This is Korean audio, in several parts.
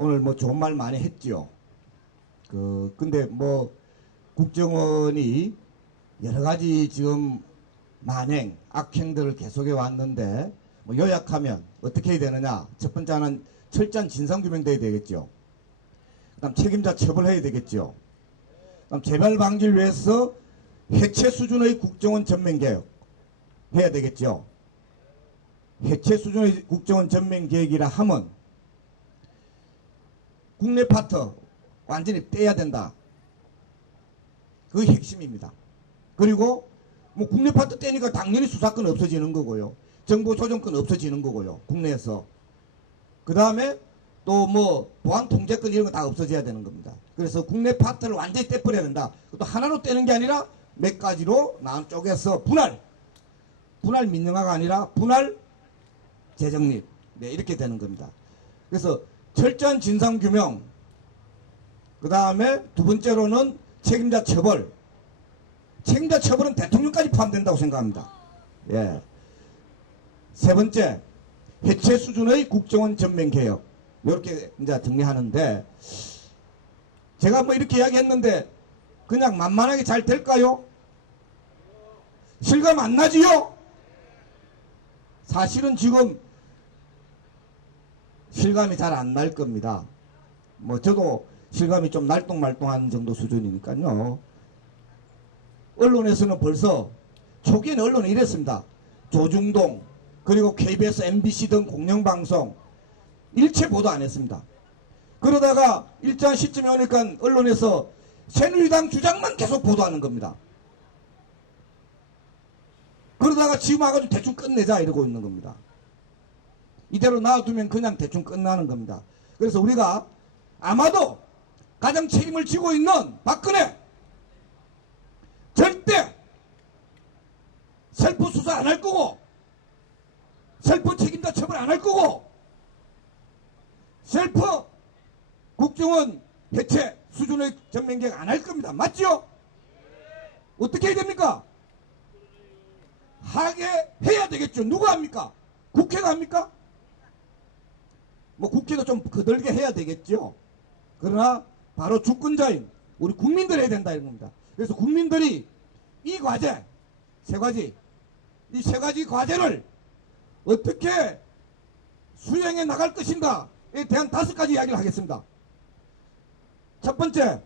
오늘 뭐 좋은 말 많이 했지요. 근데 뭐 국정원이 여러 가지 지금 만행, 악행들을 계속해 왔는데 뭐 요약하면 어떻게 해야 되느냐. 첫 번째는 철저한 진상규명돼야 되겠죠. 그 다음 책임자 처벌해야 되겠죠. 그 다음 재발 방지를 위해서 해체 수준의 국정원 전면개혁 해야 되겠죠. 해체 수준의 국정원 전면개혁이라 하면 국내 파트 완전히 떼야 된다. 그게 핵심입니다. 그리고 뭐 국내 파트 떼니까 당연히 수사권 없어지는 거고요. 정보 조정권 없어지는 거고요. 국내에서. 그 다음에 또 뭐 보안 통제권 이런 거 다 없어져야 되는 겁니다. 그래서 국내 파트를 완전히 떼버려야 된다. 또 하나로 떼는 게 아니라 몇 가지로 쪼개서 분할 민영화가 아니라 분할 재정립. 네, 이렇게 되는 겁니다. 그래서 철저한 진상규명, 그 다음에 두 번째로는 책임자 처벌. 책임자 처벌은 대통령까지 포함된다고 생각합니다. 예. 세 번째, 해체 수준의 국정원 전면 개혁. 이렇게 이제 정리하는데, 제가 뭐 이렇게 이야기했는데 그냥 만만하게 잘 될까요? 실감 안 나지요? 사실은 지금 실감이 잘 안 날 겁니다. 뭐 저도 실감이 좀 날똥말똥한 정도 수준이니까요. 언론에서는 벌써 초기에는 언론이 이랬습니다. 조중동 그리고 KBS, MBC 등 공영방송 일체 보도 안 했습니다. 그러다가 일정한 시점에 오니까 언론에서 새누리당 주장만 계속 보도하는 겁니다. 그러다가 지금 와가지고 대충 끝내자 이러고 있는 겁니다. 이대로 놔두면 그냥 대충 끝나는 겁니다. 그래서 우리가 아마도 가장 책임을 지고 있는 박근혜 절대 셀프 수사 안 할 거고 셀프 책임자 처벌 안 할 거고 셀프 국정원 해체 수준의 전면개혁 안 할 겁니다. 맞죠? 어떻게 해야 됩니까? 하게 해야 되겠죠. 누가 합니까? 국회가 합니까? 뭐 국회도 좀 거들게 해야 되겠죠. 그러나 바로 주권자인 우리 국민들이 해야 된다 이런 겁니다. 그래서 국민들이 이 과제 세 가지 이 세 가지 과제를 어떻게 수행해 나갈 것인가에 대한 5가지 이야기를 하겠습니다. 첫 번째,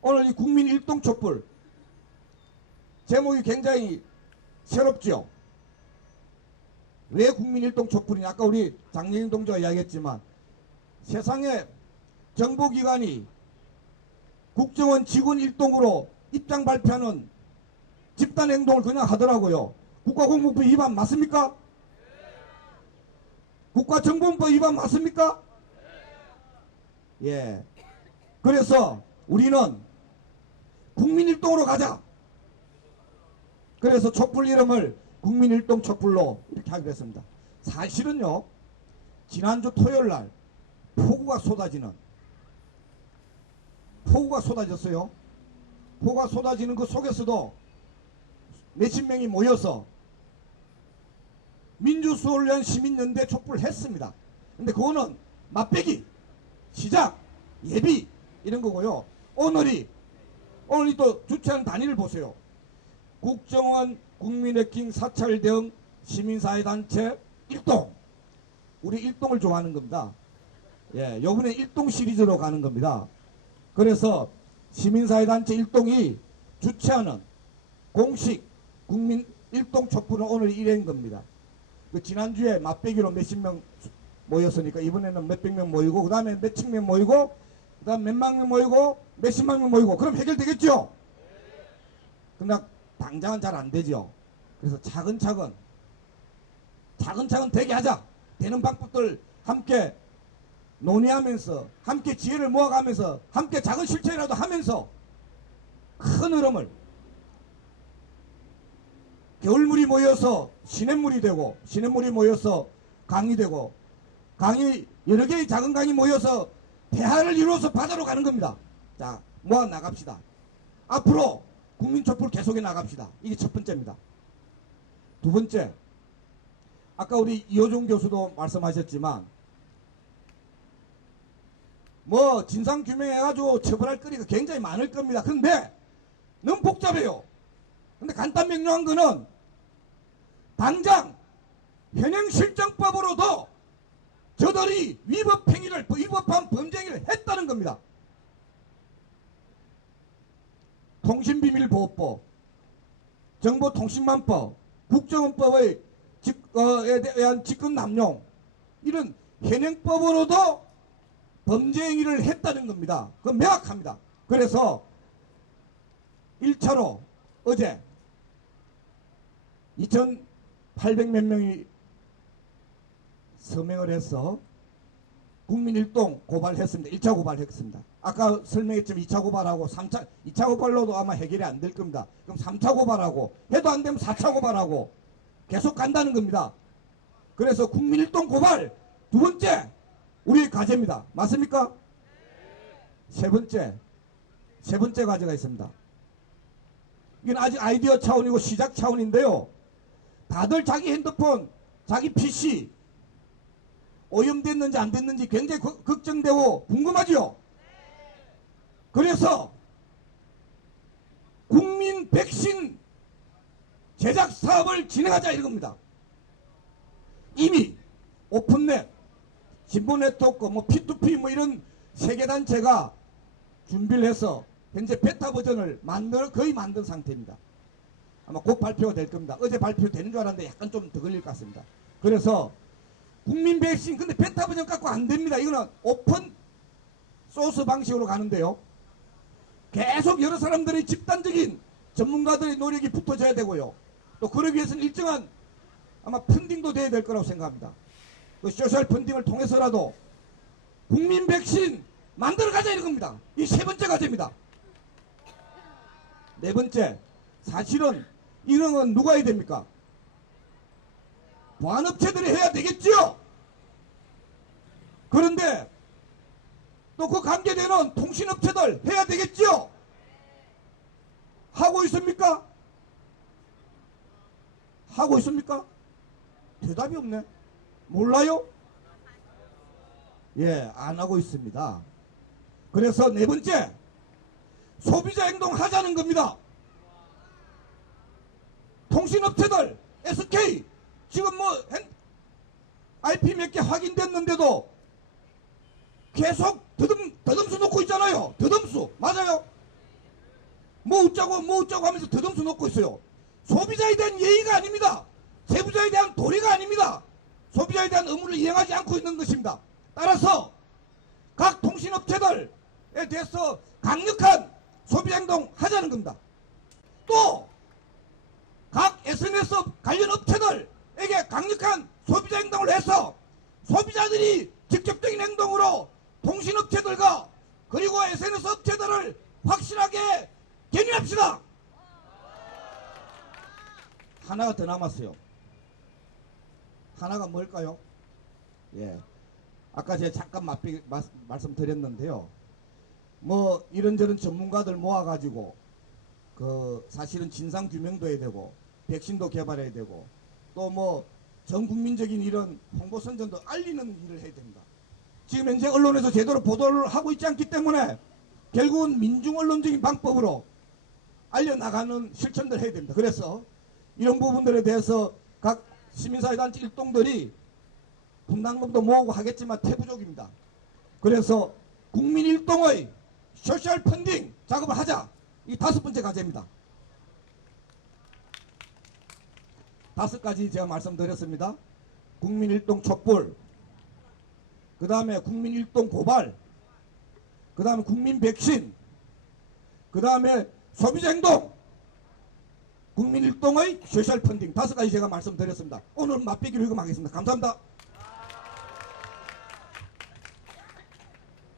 오늘 이 국민 일동 촛불 제목이 굉장히 새롭죠. 왜 국민 일동 촛불이냐? 아까 우리 장례인 동지가 이야기했지만 세상에 정보기관이 국정원 직원 일동으로 입장 발표하는 집단행동을 그냥 하더라고요. 국가공무법 위반 맞습니까? 국가정보원법 위반 맞습니까? 예. 그래서 우리는 국민일동으로 가자. 그래서 촛불 이름을 국민일동 촛불로 이렇게 하기로 했습니다. 사실은요, 지난주 토요일날 폭우가 쏟아졌어요. 폭우가 쏟아지는 그 속에서도 몇십 명이 모여서 민주수호를 위한 시민연대 촛불을 했습니다. 근데 그거는 맛배기, 시작, 예비 이런 거고요. 오늘이 또 주최하는 단위를 보세요. 국정원 국민해킹 사찰 대응 시민사회단체 일동. 우리 일동을 좋아하는 겁니다. 예, 요번에 일동 시리즈로 가는 겁니다. 그래서 시민사회단체 일동이 주최하는 공식 국민 일동 촛불은 오늘 1회인 겁니다. 그 지난주에 맛배기로 몇십 명 모였으니까 이번에는 몇백 명 모이고 그 다음에 몇천 명 모이고 그 다음 몇만 명 모이고 몇십만 명 모이고 그럼 해결되겠죠? 근데 당장은 잘 안 되죠. 그래서 차근차근 되게 하자. 되는 방법들 함께 논의하면서 함께 지혜를 모아가면서 함께 작은 실천이라도 하면서 큰 흐름을 겨울물이 모여서 시냇물이 되고 시냇물이 모여서 강이 되고 강이 여러 개의 작은 강이 모여서 대하를 이루어서 바다로 가는 겁니다. 자, 모아 나갑시다. 앞으로 국민촛불 계속해 나갑시다. 이게 첫 번째입니다. 두 번째, 아까 우리 이호종 교수도 말씀하셨지만 뭐 진상규명해가지고 처벌할 거리가 굉장히 많을 겁니다. 근데 너무 복잡해요. 근데 간단 명료한 거는 당장 현행실정법으로도 저들이 위법한 범죄행위를 했다는 겁니다. 통신비밀보호법, 정보통신망법, 국정원법에 대한 직권남용, 이런 현행법으로도 범죄행위를 했다는 겁니다. 그건 명확합니다. 그래서 1차로 어제 2,800몇 명이 서명을 해서 국민일동 고발했습니다. 1차 고발했습니다. 아까 설명했지만 2차 고발하고 2차 고발로도 아마 해결이 안 될 겁니다. 그럼 3차 고발하고 해도 안 되면 4차 고발하고 계속 간다는 겁니다. 그래서 국민일동 고발 두 번째 우리의 과제입니다. 맞습니까? 세 번째 과제가 있습니다. 이건 아직 아이디어 차원이고 시작 차원인데요. 다들 자기 핸드폰, 자기 PC 오염됐는지 안 됐는지 굉장히 걱정되고 궁금하죠? 그래서 국민 백신 제작 사업을 진행하자 이겁니다. 이미 오픈넷, 진보네트워크, 뭐 P2P 뭐 이런 세계단체가 준비를 해서 현재 베타 버전을 거의 만든 상태입니다. 아마 곧 발표가 될 겁니다. 어제 발표되는 줄 알았는데 약간 좀 더 걸릴 것 같습니다. 그래서 국민 백신, 근데 베타 버전 갖고 안 됩니다. 이거는 오픈 소스 방식으로 가는데요. 계속 여러 사람들의 집단적인 전문가들의 노력이 붙어져야 되고요. 또 그러기 위해서는 일정한 아마 펀딩도 돼야 될 거라고 생각합니다. 그 소셜 펀딩을 통해서라도 국민 백신 만들어 가자 이런 겁니다. 이 세 번째 과제입니다. 네 번째, 사실은 이런 건 누가 해야 됩니까? 보안업체들이 해야 되겠지요. 그런데 또 그 관계되는 통신업체들 해야 되겠지요. 하고 있습니까? 하고 있습니까? 대답이 없네. 몰라요? 예, 안 하고 있습니다. 그래서 네 번째, 소비자 행동 하자는 겁니다. 통신업체들, SK, 지금 뭐 IP 몇 개 확인됐는데도 계속 더듬수 놓고 있잖아요. 더듬수. 맞아요? 뭐 어쩌고 하면서 더듬수 놓고 있어요. 소비자에 대한 예의가 아닙니다. 세부자에 대한 도리가 아닙니다. 소비자에 대한 의무를 이행하지 않고 있는 것입니다. 따라서 각 통신업체들에 대해서 강력한 소비행동 하자는 겁니다. 또 각 SNS 관련 업체들에게 강력한 소비자행동을 해서 소비자들이 직접적인 행동으로 통신업체들과 그리고 SNS 업체들을 확실하게 견인합시다. 하나가 더 남았어요. 하나가 뭘까요? 예, 아까 제가 잠깐 말씀드렸는데요. 뭐 이런저런 전문가들 모아가지고 그 사실은 진상 규명도 해야 되고 백신도 개발해야 되고 또 뭐 전국민적인 이런 홍보 선전도 알리는 일을 해야 됩니다. 지금 현재 언론에서 제대로 보도를 하고 있지 않기 때문에 결국은 민중 언론적인 방법으로 알려나가는 실천들을 해야 됩니다. 그래서 이런 부분들에 대해서 각 시민사회단체 일동들이 분담금도 모으고 하겠지만 태부족입니다. 그래서 국민일동의 소셜 펀딩 작업을 하자. 이 다섯 번째 과제입니다. 5가지 제가 말씀드렸습니다. 국민일동 촛불, 그 다음에 국민일동 고발, 그 다음에 국민 백신, 그 다음에 소비자행동, 국민일동의 소셜 펀딩 5가지 제가 말씀드렸습니다. 오늘 맛배기로 이금하겠습니다. 감사합니다.